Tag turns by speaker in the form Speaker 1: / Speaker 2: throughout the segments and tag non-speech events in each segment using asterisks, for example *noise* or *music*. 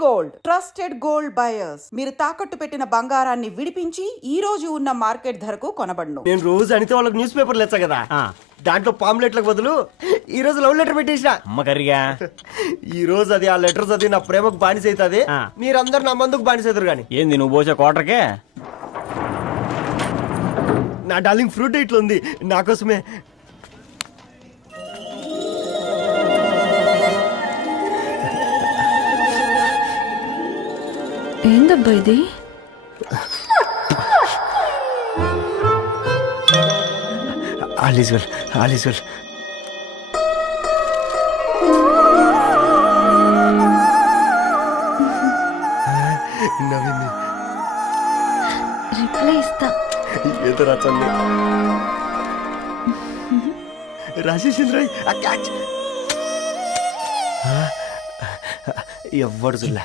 Speaker 1: Gold. Trusted gold buyers. మీరు తాకట్టు పెట్టిన బంగారాన్ని విడిపించి ఈ రోజు ఉన్న మార్కెట్ ధరకు కొనబడును.
Speaker 2: నేను రోజు అనితే వాళ్ళకి న్యూస్ పేపర్లు ఇచ్చా కదా.
Speaker 3: ఆ.
Speaker 2: దాంట్లో పాంప్లెట్లకు బదులు ఈ రోజు లవ్ లెటర్ పెట్టేసిన.
Speaker 3: అమ్మ కర్రీగా?
Speaker 2: ఈ రోజు అది ఆ లెటర్ చదివి నా ప్రేమకు బానిస అవుతుంది
Speaker 3: ఆ.
Speaker 2: మీరందరు నా మందుకు బానిస అవుతారు కానీ
Speaker 3: ఏంది నువ్వు పోసే కోటర్కే
Speaker 2: నా డార్లింగ్ ఫ్రూట్ ఇట్లా ఉంది నా కోసమే
Speaker 4: ఏందబ్బా ఇది?
Speaker 2: All is well all is well. నవ్వింది
Speaker 4: రిప్లై ఇస్తా.
Speaker 2: ఏదో రచండి రాజేసింద్ర ఎవ్వడు చూడలే.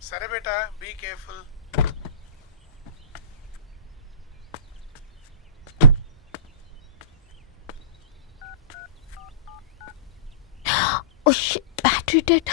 Speaker 5: సరే బేటా be careful
Speaker 6: oh battery dead
Speaker 7: Reddy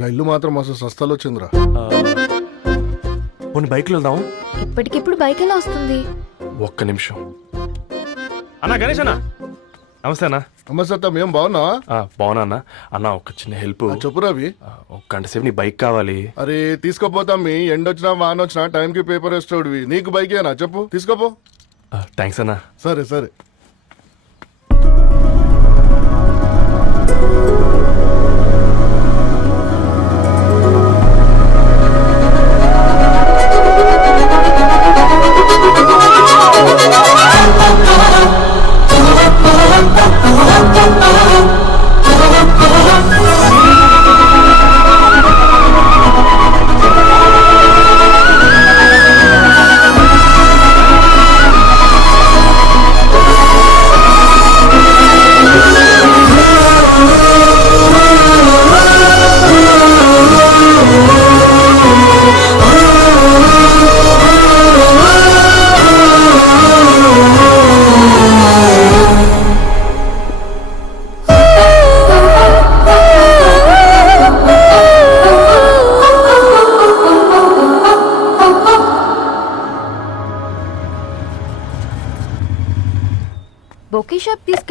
Speaker 8: గా ఇల్లు మాత్రం మస్తు సస్తాలో వచ్చిందిరా.
Speaker 7: పోనీ బైక్లో వెళ్దాం
Speaker 6: ఇప్పటికిప్పుడు బైక్ ఎలా వస్తుంది?
Speaker 7: ఒక్క నిమిషం. అన్నా గణేష్ అన్నా. నమస్తే అన్నా.
Speaker 8: అమ్మ సత్తం బాగున్నావా?
Speaker 7: ఆ, బాగున్నా అన్న. అన్న ఒక చిన్న హెల్ప్.
Speaker 8: ఆ, చెప్పు రవి.
Speaker 7: ఒక గంట సేపు నీ బైక్ కావాలి.
Speaker 8: అరే తీసుకోపోతాం మీ ఎండొచ్చినా వాన వచ్చినా టైంకి పేపర్ వేస్తాడువి నీకు బైకేనా? చెప్పు తీసుకోపో.
Speaker 7: థ్యాంక్స్ అన్న.
Speaker 8: సరే సరే.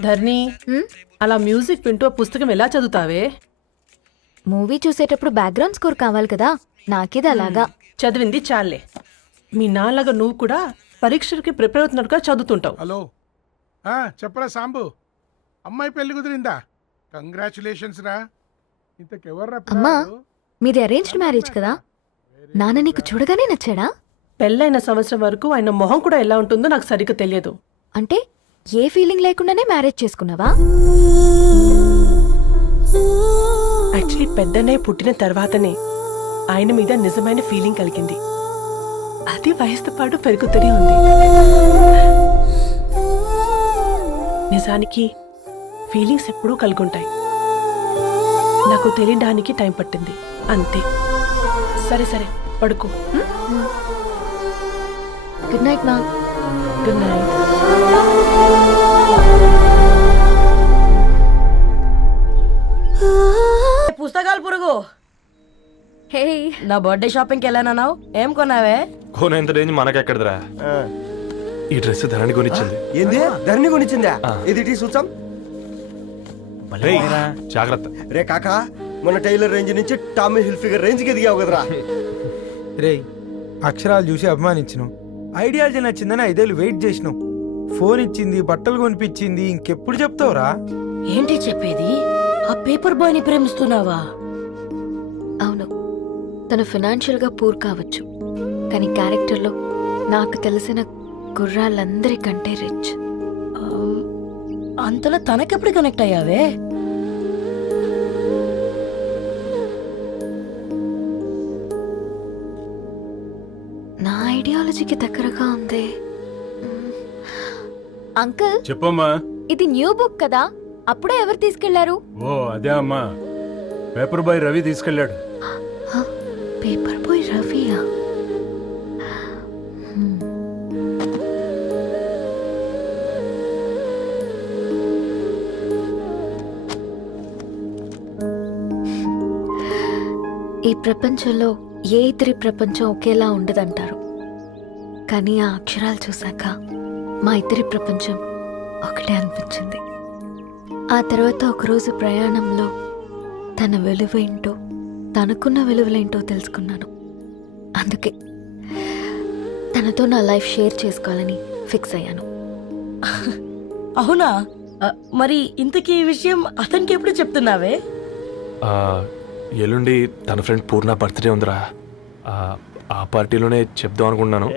Speaker 9: ధర్ని
Speaker 6: హ్మ్?
Speaker 9: అలా మ్యూజిక్ వింటూ ఆ పుస్తకం ఎలా చదువుతావే?
Speaker 6: మూవీ చూసేటప్పుడు బ్యాక్గ్రౌండ్ స్కోర్ కావాలి కదా? నాకిది అలాగా.
Speaker 9: చదివింది చాలే. మీ నాన్నగా నువ్వు కూడా పరీక్షలకి ప్రిపేర్ అవుతున్నట్టుగా చదువుతుంటావు.
Speaker 5: హలో. ఆ, చెప్పరా సాంబు. అమ్మాయి పెళ్ళి కుదిరిందా? కంగ్రాచులేషన్స్ రా. ఇంతకెవర్రా
Speaker 6: అమ్మా
Speaker 5: పిల్లాడు?
Speaker 6: మీది అరేంజ్డ్ మ్యారేజ్ కదా? నాన్న నీకు చూడగానే నచ్చాడా?
Speaker 9: పెళ్ళైన సంవత్సరం వరకు ఆయన మొహం కూడా ఎలా ఉంటుందో నాకు సరిగ్గా తెలియదు.
Speaker 6: అంటే ఏ ఫీలింగ్ లేకుండానే మ్యారేజ్ చేసుకున్నావా?
Speaker 9: యాక్చువల్లీ పెద్దన్నయ్య పుట్టిన తర్వాతనే ఆయన మీద నిజమైన ఫీలింగ్ కలిగింది. అది వయసుతో పాటు పెరుగుతూనే ఉంది. నిజానికి ఫీలింగ్స్ ఎప్పుడూ కలుగుంటాయి. నాకు తెలియడానికి టైం పట్టింది. అంతే. సరే సరే పడుకో.
Speaker 6: గుడ్ నైట్ మా
Speaker 9: గుడ్ నైట్
Speaker 4: పుస్తకాలు పురుగు?
Speaker 6: హే.
Speaker 4: నా బర్త్డే షాపింగ్కి వెళ్ళానన్నావు? ఏం కొన్నావే?
Speaker 7: కోనేంత రేంజ్ మనకెక్కడదిరా? ఈ డ్రెస్ ధరణి కొనిచ్చింది.
Speaker 2: ఏంది? ధరణి కొనిచ్చిందా. ఇది టీ
Speaker 7: రేయ్, జాగ్రత్త.
Speaker 2: రే కాకా మన టైలర్ రేంజ్ నుంచి టామీ హిల్ఫిగర్ రేంజ్కి ఎదిగావు కదరా
Speaker 5: రేయ్ అక్షరాలు చూసి అభిమానించను. ఐడియాలజీ నచ్చిందని ఐదేళ్ళు వెయిట్ చేసినావు ఫోన్ ఇచ్చింది బట్టలు కొనిపించింది ఇంకెప్పుడు చెప్తావురా?
Speaker 4: ఏంటి చెప్పేది? ఆ పేపర్ బాయ్ని ప్రేమిస్తున్నావా?
Speaker 6: అవును. తను ఫినాన్షియల్గా పూర్ కావచ్చు. కానీ క్యారెక్టర్లో నాకు తెలిసిన గుర్రాలందరికంటే రిచ్.
Speaker 4: అంతలా తనకెప్పుడు కనెక్ట్ అయ్యావే?
Speaker 6: ఐడియాలజీకి దగ్గరగా ఉంది. అంకుల్?
Speaker 8: చెప్పమ్మా.
Speaker 6: ఇది న్యూ బుక్ కదా? అప్పుడే ఎవరు తీసుకెళ్ళారు?
Speaker 8: ఓ అదే అమ్మా. పేపర్ బాయ్ రవి తీసుకెళ్ళాడు.
Speaker 6: పేపర్ బాయ్ రవియా. ఈ ప్రపంచంలో ఏ ఇద్దరి ప్రపంచం ఒకేలా ఉండదంటారు? కానీ ఆ అక్షరాలు చూశాక మా ఇద్దరి ప్రపంచం ఒకటే అనిపించింది. ఆ తర్వాత ఒకరోజు ప్రయాణంలో తన విలువేంటో తనకున్న విలువలేంటో తెలుసుకున్నాను. అందుకే తనతో నా లైఫ్ షేర్ చేసుకోవాలని ఫిక్స్ అయ్యాను.
Speaker 4: అవునా? మరి ఇంతకీ ఈ విషయం అతనికి ఎప్పుడు చెప్తున్నావే?
Speaker 7: ఎల్లుండి తన ఫ్రెండ్ పూర్ణ బర్త్డే ఉందిరా. ఆ, పార్టీలోనే చెప్దాం అనుకుంటున్నాను.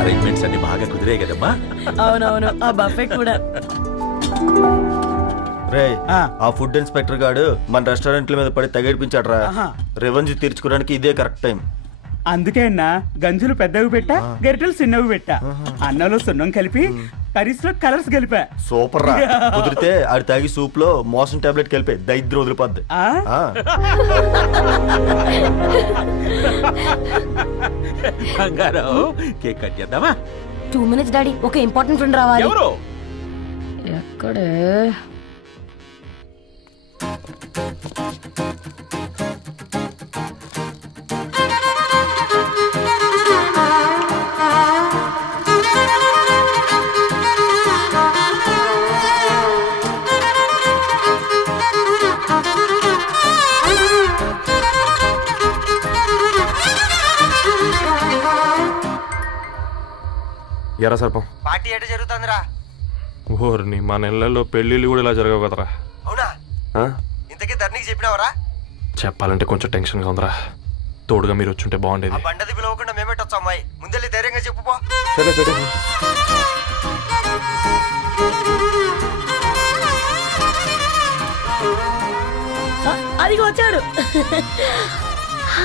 Speaker 3: అరేంజ్మెంట్స్ అన్ని బాగా కుదిరాయి కదమ్మా.
Speaker 4: అవునవును ఆ బఫే కూడా.
Speaker 2: రే ఆ. ఫుడ్ ఇన్స్పెక్టర్ గాడు మన రెస్టారెంట్ల మీద పడి తగేడిపించాడు రా రెవెన్యూ తీర్చుకోవడానికి ఇదే కరెక్ట్ టైం
Speaker 3: అందుకే అన్న గంజులు పెద్దవి పెట్టా గరిటెలు చిన్నవి పెట్టా. అన్నంలో సున్నం కలిపి కర్రీస్లో కలర్స్ కలిపా.
Speaker 2: సూపర్ రా. కుదిరితే ఆడి తాగి సూప్లో మోషన్ టాబ్లెట్ కలిపి దైద్రం వదిలిపోద్ది.
Speaker 3: ఆ?
Speaker 2: ఆ,
Speaker 3: బంగారం కేక్ కట్ చేద్దామా?
Speaker 4: టూ మినిట్స్ డాడీ ఒక ఇంపార్టెంట్ ఫ్రెండ్ రావాలి.
Speaker 3: ఎవరు?
Speaker 4: ఎక్కడే?
Speaker 7: ఎరా సర్పం.
Speaker 2: పార్టీ ఎట జరుగుతుందిరా?
Speaker 7: ఓర్ని మా నెలల్లో పెళ్ళిళ్ళు కూడా ఇలా జరగవు కదరా.
Speaker 2: అవునా? ఇంతకీ ధరణికి చెప్పినావరా?
Speaker 7: చెప్పాలంటే కొంచెం టెన్షన్గా ఉందిరా. తోడుగా మీరు వచ్చుంటే
Speaker 2: ఆ
Speaker 7: బాగుండేది
Speaker 2: బండది పిలవకుండా మేమేటొచ్చు అమ్మాయి. ముందెళ్ళి ధైర్యంగా చెప్పుపో
Speaker 7: సరే సరే.
Speaker 4: అదిగో వచ్చాడు. రా,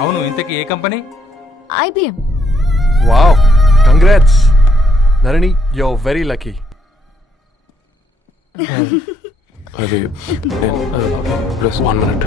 Speaker 5: అవును ఇంతకీ ఏ company?
Speaker 6: IBM
Speaker 7: wow congrats. Dharani yo very lucky. *laughs* అది ప్లస్ వన్ మినిట్.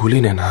Speaker 7: కూలీనేనా?